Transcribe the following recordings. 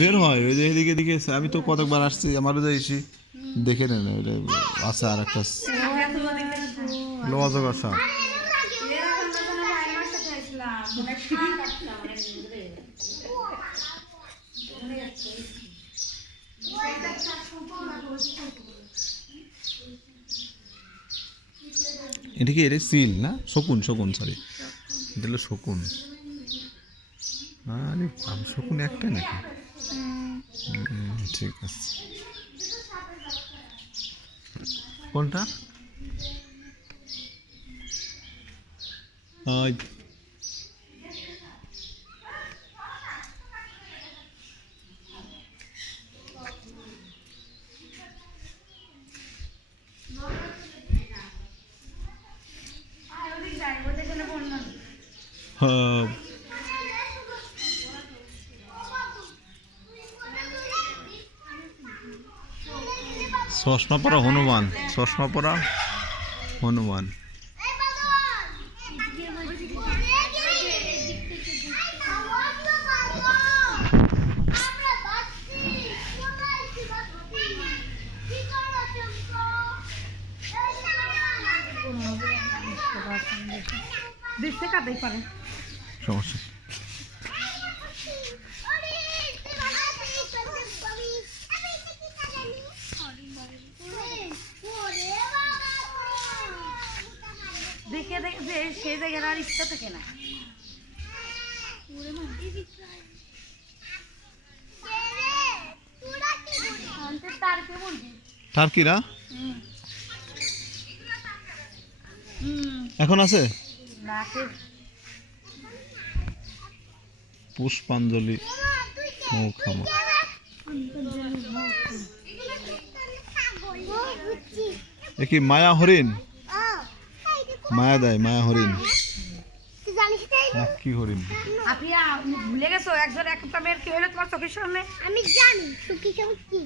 বের হয় ওই যে এদিকে এদিকে আমি তো কতবার আসছি আমারও যাইছি দেখে নেন ওইটা আছে আর একটা অজগর সাপ এটা কি এটা সিল না শকুন শকুন সরি এটা হলো শকুন আরে শকুন একটা নাকি ঠিক আছে কোনটা চশমা পরা হনুমান চশমা পরা হনুমান সমস্যা দেখে দেখে সেই জায়গার আর ইচ্ছা থাকে না টার্কি না এখন আছে পুষ্পাঞ্জলি মৌখামা এ কি মায়া হরিণ মায়া দেয় মায়া হরিণ কি হরিণ আপনি ভুলে গেছো একজন একটা মেয়ের কি হলো তোমার চোখের সামনে আমি জানি সুখী সব কি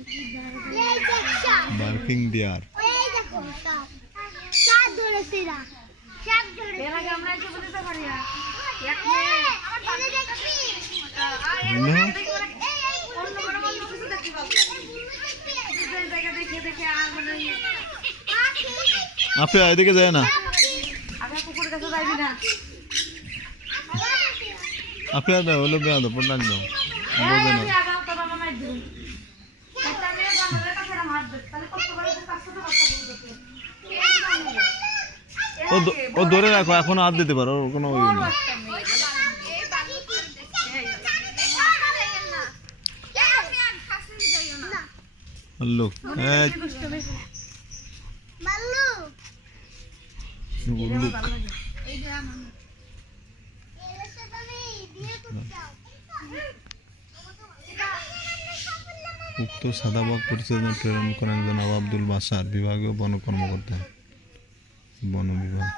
এই দেখছো বার্কিং ডিয়ার এই দেখো সব ধরেছে না সব ধরেছে এর আগে আমরা এসে বলতে পারি না এক এনে দেখছি অন্য বড় বড় কিছু দেখতে পাবো এই জায়গা দেখে দেখে আর মানে আপনি এদিকে যায় না আগে পুকুরের কাছে যাইবি না আপনি হলো বেয়া দাও পড়লাম দাও বোঝে না ও ধরে রাখো এখন হাত দিতে পারো ওর কোনো ইয়ে নেই লোক উক্ত সাদাবাগ পরিচর্যা প্রেরণ করেন জনাব আব্দুল বাশার বিভাগীয় বন কর্মকর্তা বন বিভাগ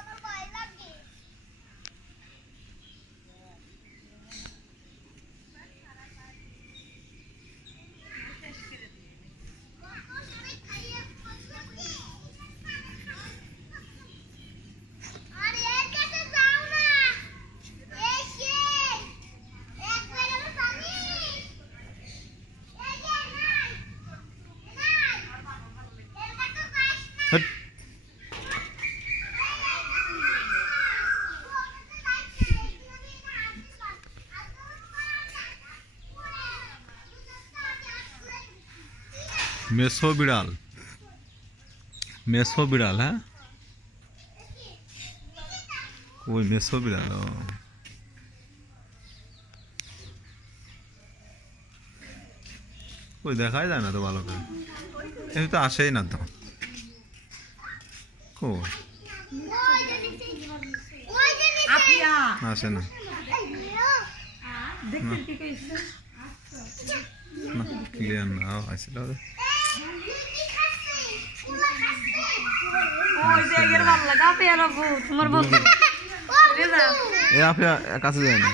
মেসো বিড়াল হ্যাঁ ওই মেসো বিড়াল ওই দেখাই যায় না তো ভালো করে এমনি তো আসেই না তো আসে না ক্লিয়ার না আসছিল কাছে যায় না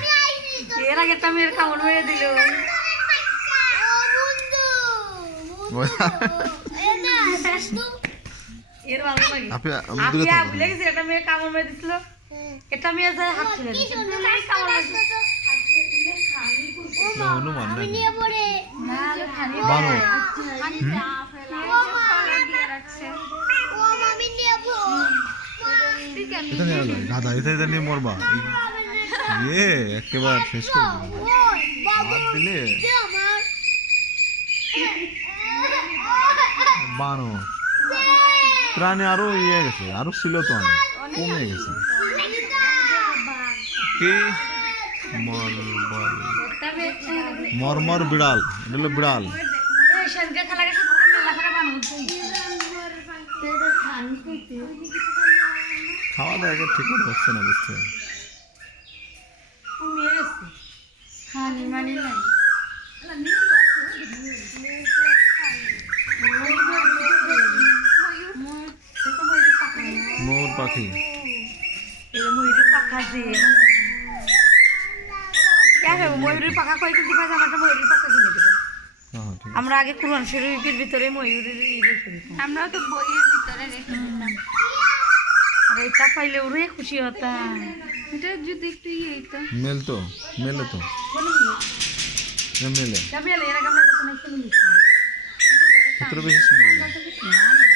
এর আগে একটা মেয়ের কামড় মেরে দিল এর ভালো লাগে আপনি ভুলে গেছি একটা মেয়ে কামড় মেরে দিছিল এটা মেয়ে হাত ছেড়ে দিচ্ছে হনুমান আমি নাকি নিয়ে পড়ে না আরে খালি বানর দিয়ে রাখছে ও আমি নিয়ে পড়ে এটা নিয়ে আলো গাধা এটা নিয়ে মরবা একেবারে শেষ করে দিবি ওই বাবু হাত দিলে যে আমার বানর প্রাণী আরো গেছে আরো ছিল তো অনেক কমে গেছে কি মরমর বিড়াল এটা হলো বিড়াল সেনকে খেলা গেছে মেলা করে বানর খাওয়া দাওয়া ঠিক মতো হচ্ছে না বুঝতে কমিয়ে গেছে খানি মানি নাই মোর পাখি ময়ূরের পাখা দিয়ে ময়ূরের পাখা কয় কিনতে পাই আমার একটা ময়ূরের পাখা কিনে দেবো হ্যাঁ ঠিক আমরা আগে কুরআন শরীফের ভিতরে ময়ূরের আমরাও তো বইয়ের ভিতরে রেখে দিতাম আর এটা পাইলে ওরে খুশি হতাম এটা যদি একটু ইয়ে হইতো মেলতো মেলে তো মেলে যাবি এর আগে আমরা যখন একটু নিচ্ছি ভিতরে বেশি মেলে না না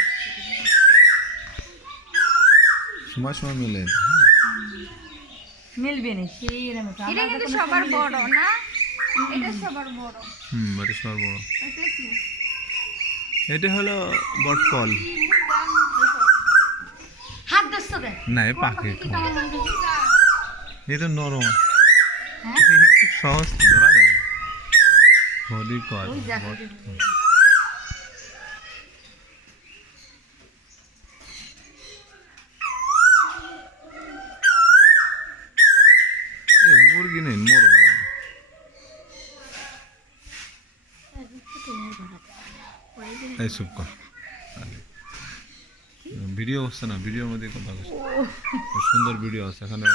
সময় সময় মেলে মিলবে না সেই এরকম এটা কিন্তু সবার বড় না এটা সবার বড় এটা সবার বড় এটা কি এটা হলো বটকল হাত দস্ত দে না এ পাখি এটা নরম হ্যাঁ খুব সহজ ধরা দেয় হরি কল ওই দেখো বটকল। এ মুরগি নেই মরো এই চুপ কর ভিডিও হচ্ছে না ভিডিওর মধ্যে কথা বলছে খুব সুন্দর ভিডিও আছে এখানে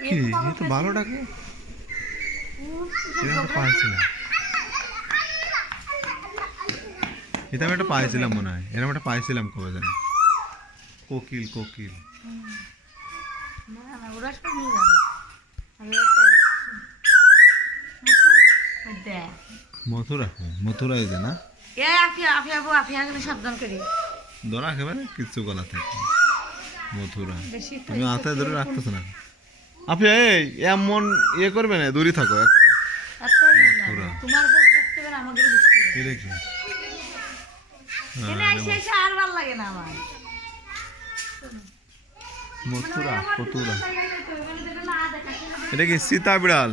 কি এ তো ভালো ডাকে এটা আমি পাইছিলাম এটা আমি একটা পাইছিলাম মনে হয় এরকম একটা পাইছিলাম কবে জানি কোকিল কোকিল না না ওরা সব নিয়ে যাবে আমি একটা মথুরা দেখ মথুরা মথুরা এই যে না এ আফিয়া কিন্তু সাবধান করি ধরা একেবারে কিচ্ছু গলা থেকে মথুরা বেশি তুমি হাতে ধরে রাখতেছো না আপনি এই এমন ইয়ে করবে না দূরে থাকো মথুরা। তোমার বুক বুঝতে পারে আমাদের বুঝতে পারে এটা কি এনে এসে এসে আর ভালো লাগে না আমার মথুরা মথুরা এটা কি সীতা বিড়াল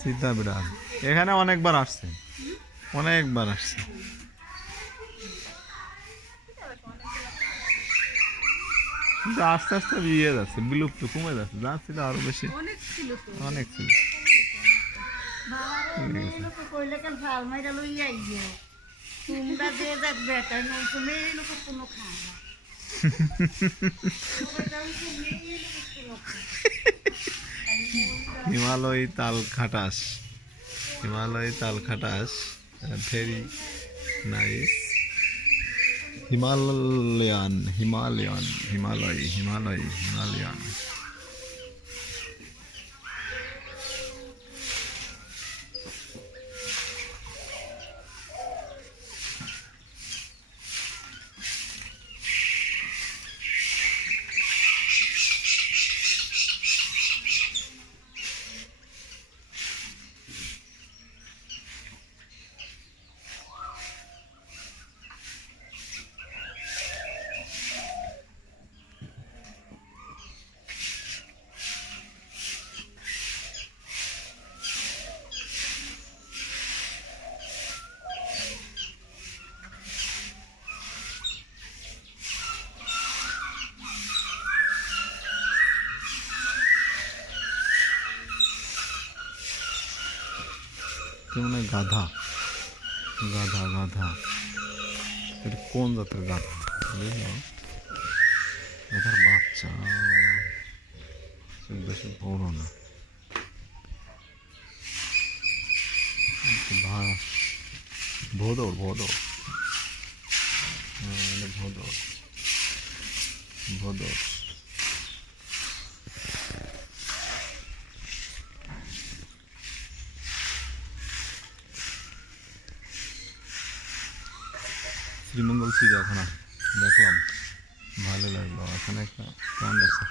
সীতা বিড়াল এখানে অনেকবার আসছে কিন্তু আস্তে আস্তে ইয়ে যাচ্ছে বিলুপ্ত কমে যাচ্ছে যা ছিল আরো বেশি অনেক ছিল কইলে কেন ফাল মাইরা লই আইয়ে তোমরা যে যাক বেটা নই তুমি এই লোক কোনো খাওয়া হিমালয় তাল খাটাস ভেরি নাইস হিমালয়ান মানে গাধা এটা কোন জাতের গাধা বুঝলো গাধার বাচ্চা বেশি বড় না ভোদর ভোদর। শ্রীমঙ্গল চিড়িয়াখানা দেখলাম, ভালো লাগলো। এখানে একটা পন্ড আছে।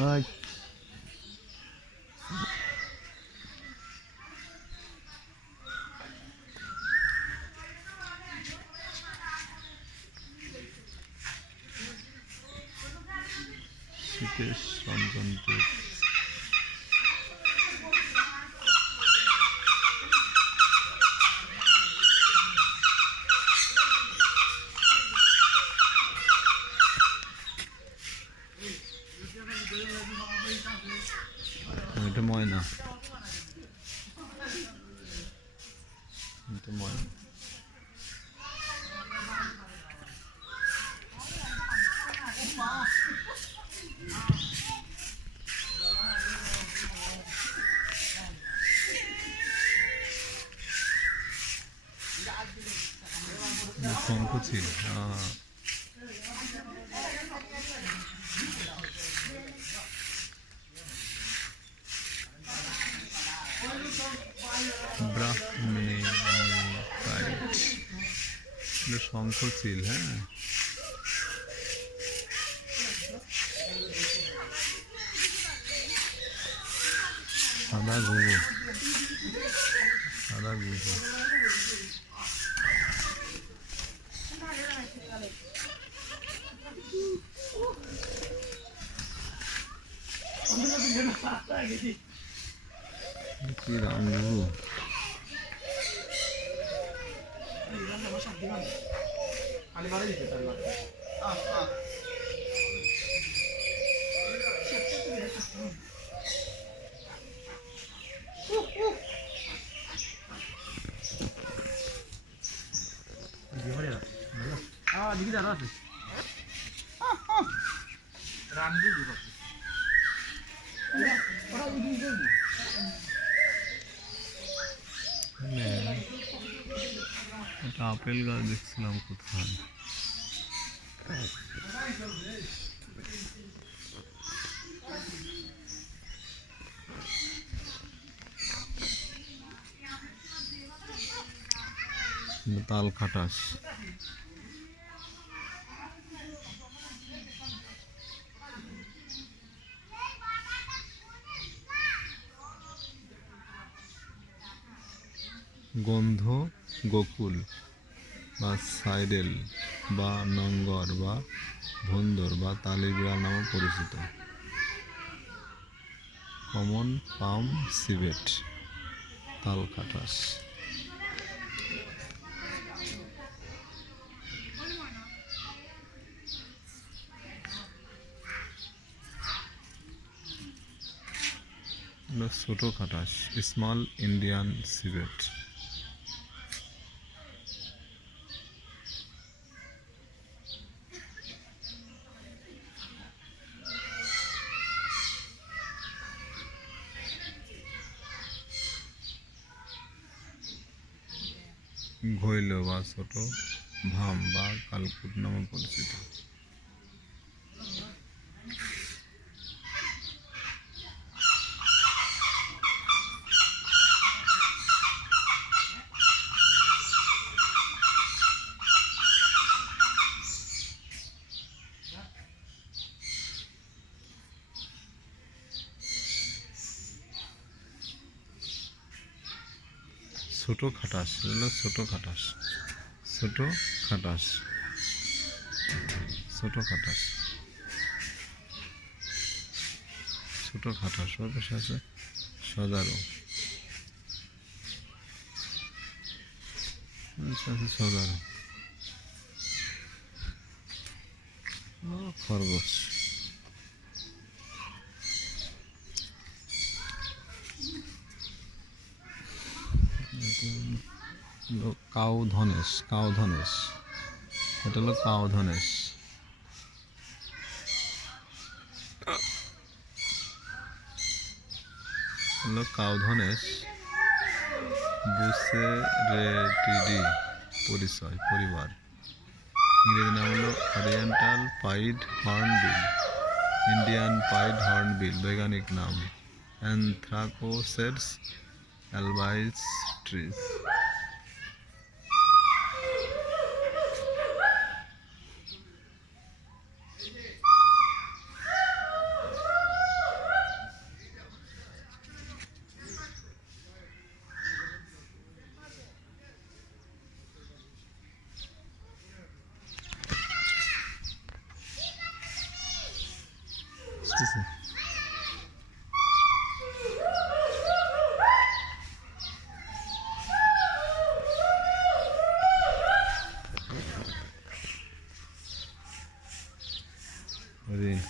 হাই, শীতেশ রঞ্জন দেব। এটা ময়না, এটা ময়না। শঙ্খ ছিল। শঙ্খ ছিল, হ্যাঁ। সাদা ঘুঘু, সাদা ঘুঘু। কি রামঘুঘু। একটা আপেল গাছ দেখছিলাম কোথায়। তাল খাটাস। গন্ধ গোকুল বা সাইডেল বা নঙ্গর বা ভন্দর বা তালিবিড়াল নামে পরিচিত। কমন পাম সিভেট, তাল খাটাস। ছোট খাটাস, স্মল ইন্ডিয়ান সিভেট। ঘইল বা ছোট ভাম বা কালকুট নামে পরিচিত। ছোট খাটাস, এটা হলো ছোট খাটাস, ছোট খাটাস, ছোট খাটাস, ছোট খাটাস। ওর পাশে আছে সজারু, আছে সজারু। ও খরগোশ, কাউ ধনেশ, কাউ ধনেশ, এটা হলো কাউ ধনেশ। হলো কাউ ধনেশ, বুসেরেটিডি পরিচয় পরিবার। ইংরেজি নাম হলো oriental pied hornbill, Indian pied hornbill. বৈজ্ঞানিক নাম অ্যানথ্রাকোসেটস অ্যালবাইস্ট্রিস। বুঝতেছি। হরিণ,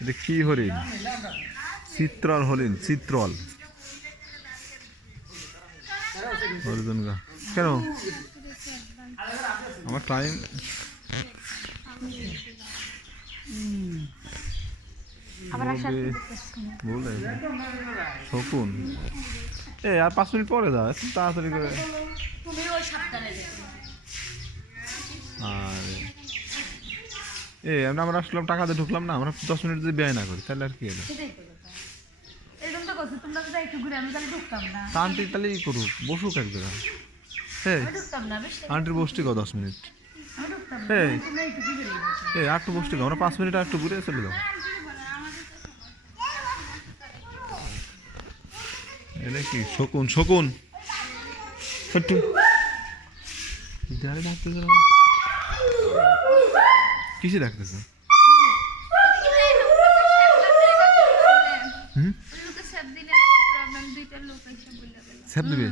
এটা কি হরিণ? চিত্রল হরিণ, চিত্রল। অর্জুন গা কেন? আমার টাইম বলে শকুন। আর 5 মিনিট পরে যাও, একটু তাড়াতাড়ি করে। আর আমরা আসলাম, টাকা দিয়ে ঢুকলাম না, আমরা 10 মিনিট যদি ব্যয় না করি তাহলে আর কি হলো? আন্টি তাহলে ই করুক, বসুক এক জায়গায়। হ্যাঁ, আন্টির বসটি কো 10 মিনিট। আর একটু বসটি কো, আমরা 5 মিনিট আর একটু ঘুরে চলে যাও। এটা কি শকুন? শকুন একটু ডাকতেছে, কিসে ডাকতেছে? স্যাপ দিবে?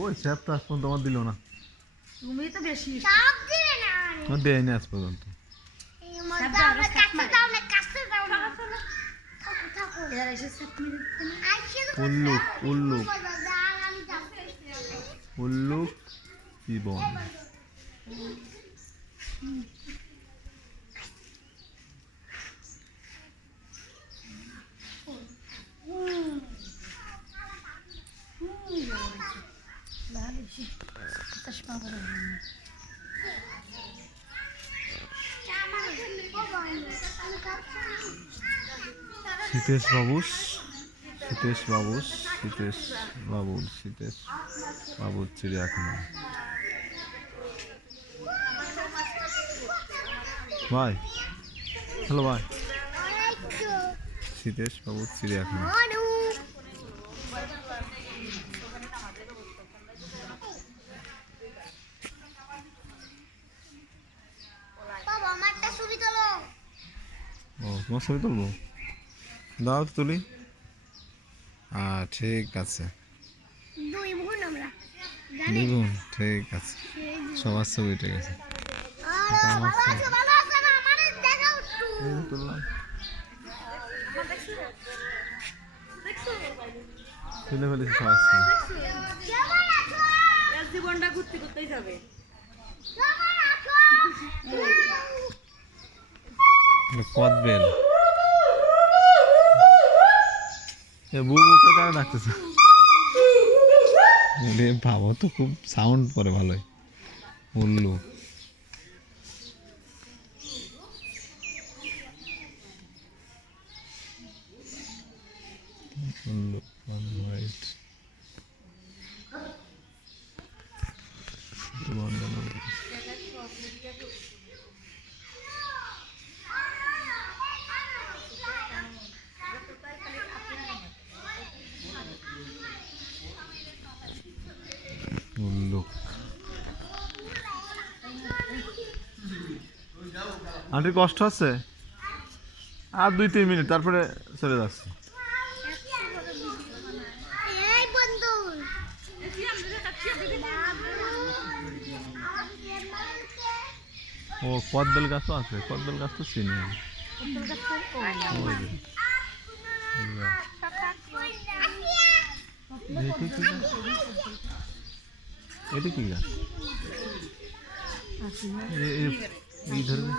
ওই স্যাপটা আজ পর্যন্ত আমার দিল না। তুমি তো বেশি চাপ দিলে না আমার দেয়নি আজ পর্যন্ত। এই মধ্যে আমরা কাছে দাও না, কাছে দাও না। থাকো থাকো এর এসে সেট মেরে দিতে না। আইছে উল্লুক, উল্লুক, আমি যাব। উল্লুক জীবন। সীতেশ বাবুস, সীতেশ বাবুস, সীতেশ বাবুর, সীতেশ বাবুর চিড়িয়াখানা। ভাই, হ্যালো ভাই, সীতেশ বাবুর চিড়িয়াখানা। বাবা আমারটা ছবি তোলো। ও, তোমার ছবি তুলবো? দাও তো তুলি। ঠিক আছে, দুই বোন আমরা। দেখুন ঠিক আছে, সবার ছবি ঠিক আছে। ভালো আছে ভালো আছে না, আমারে দেখাও একটু। এই যে তুললাম, তুলে ফেলেছি সবার ছবি। কেমন আছো? এর জীবনটা ঘুরতে ঘুরতেই যাবে। কেমন আছো? কদবেল, বউ বউকে কারা ডাকতেছে? ভাবো তো, খুব সাউন্ড করে ভালোই। Ullu, Look on white. Look. আন্টির কষ্ট হচ্ছে আর 2-3 মিনিট তারপরে চলে যাচ্ছে এই বন্ধু ও কদবেল গাছও আছে কদবেল গাছ তো চিনি আমি। ওই যে, এই গাছ। দেখি কি গাছ? এটা কি গাছ এই ধরনের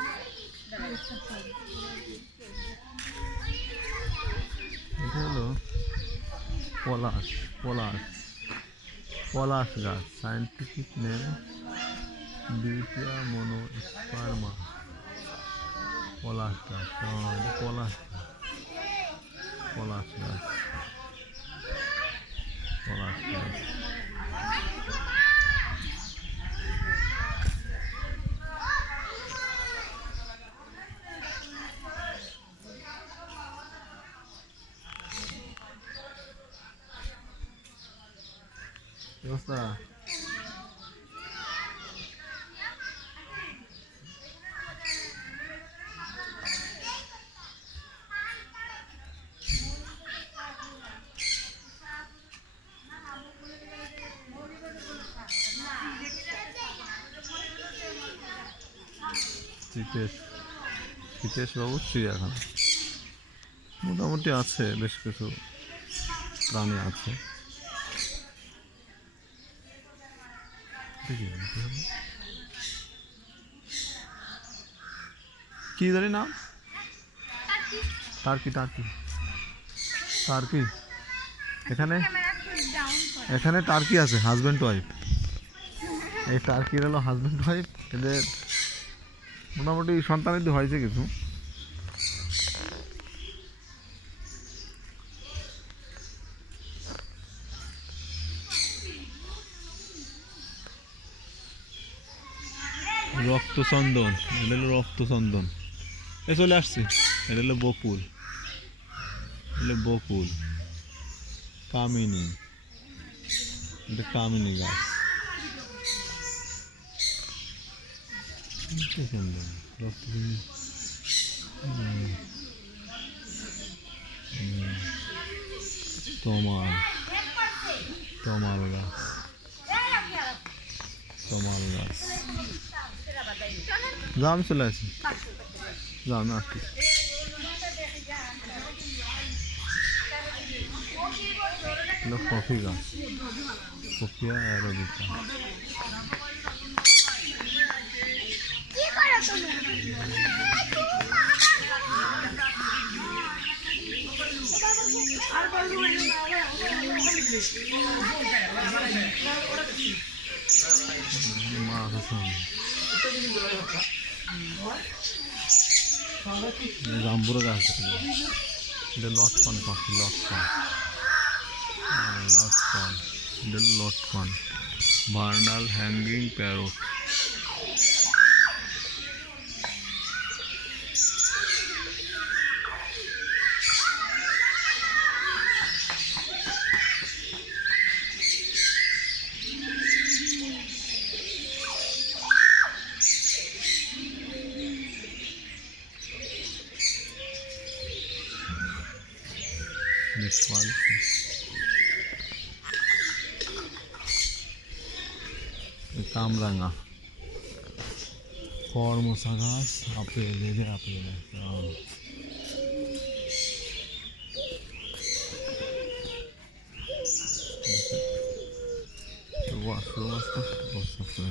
এটা হলো পলাশ পলাশ পলাশ গাছ সায়েন্টিফিক নেম বিউটিয়া মনোস্পার্মা পলাশ গাছ এটা পলাশ গাছ পলাশ গাছ পলাশ গাছ অবস্থা শীতেশ বাবু চিড়িয়াখানা মোটামুটি আছে বেশ কিছু প্রাণী আছে কি জানি নাম টার্কি টার্কি টার্কি এখানে এখানে টার্কি আছে হাজব্যান্ড ওয়াইফ এই টার্কির হলো হাজব্যান্ড ওয়াইফ এদের মোটামুটি সন্তানিত হয়েছে কিছু রক্তচন্দন এটা হলো রক্তচন্দন এ চলে আসছে এটা হলো বকুল বকুল কামিনী এটা কামিনী গাছ রক্তচন্দন রক্তচন্দন তমাল তমাল গাছ তমাল গাছ যাও আমি চলে আসি যাও আমি আসছি কফি গাছ কফিয়া অ্যারাবিকা কি করো তুমি জাম্বুরা গাছ এটা লটকন পাখি লটকন লটকন এটা লটকন ভার্নাল হ্যাঙ্গিং প্যারট কামরাঙা কর্মসা গাছ আপেল এদের আপেল ওয়াশরুম আসতে